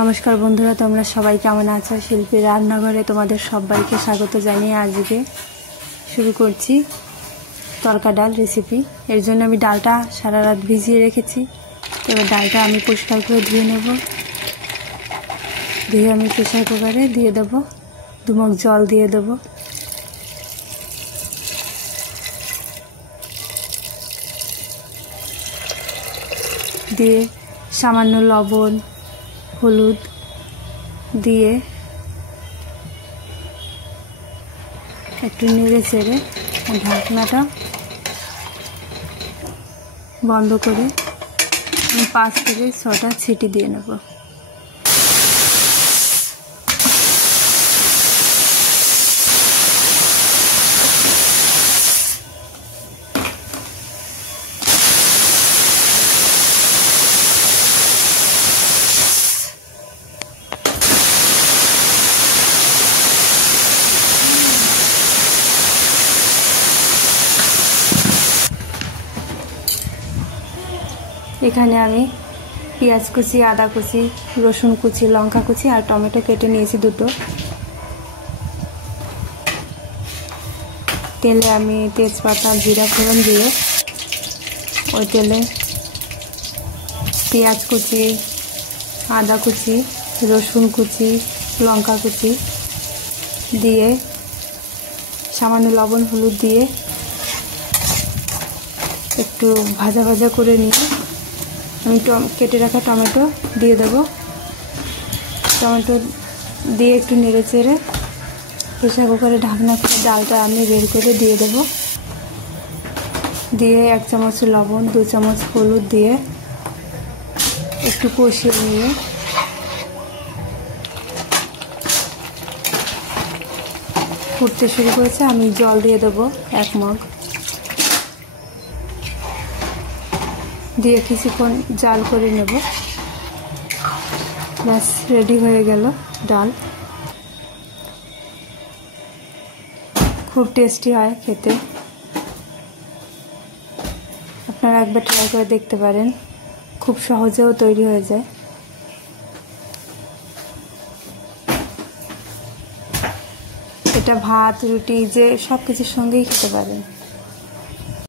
নমস্কার বন্ধুরা, তোমরা সবাই কেমন আছো? শিল্পী রান্নাঘরে তোমাদের সবাইকে স্বাগত জানিয়ে আজকে শুরু করছি তড়কা ডাল রেসিপি। এর জন্য আমি ডালটা সারা রাত ভিজিয়ে রেখেছি। এবার ডালটা আমি পরিষ্কার করে ধুয়ে নেব। ধুয়ে আমি প্রেসার কুকারে দিয়ে দেবো, 2 মগ জল দিয়ে দেবো। দিয়ে সামান্য লবণ, হলুদ দিয়ে একটু নেড়ে চেড়ে ঢাকনাটা বন্ধ করে আমি 5 থেকে 6টা সিটি দিয়ে নেব। এখানে আমি পেঁয়াজ কুচি, আদা কুচি, রসুন কুচি, লঙ্কা কুচি আর টমেটো কেটে নিয়েছি 2টো। তেলে আমি তেজপাতা, জিরা ফোড়ন দিয়ে ওই তেলে পেঁয়াজ কুচি, আদা কুচি, রসুন কুচি, লঙ্কা কুচি দিয়ে সামান্য লবণ, হলুদ দিয়ে একটু ভাজা ভাজা করে নিয়ে আমি কেটে রাখা টমেটো দিয়ে দেবো। টমেটো দিয়ে একটু নেড়ে চেড়ে প্রেসার কুকারে ঢাকনা করে ডালটা আমি বের করে দিয়ে দেবো। দিয়ে 1 চামচ লবণ, 2 চামচ হলুদ দিয়ে একটু কষিয়ে নিয়ে ফুটতে শুরু করেছে। আমি জল দিয়ে দেবো 1 মগ, দিয়ে কিছুক্ষণ জাল করে নেব। ব্যাস রেডি হয়ে গেল ডাল। খুব টেস্টি হয় খেতে, আপনারা একবার ট্রাই করে দেখতে পারেন। খুব সহজেও তৈরি হয়ে যায়। এটা ভাত, রুটি যে সব কিছুর সঙ্গেই খেতে পারেন।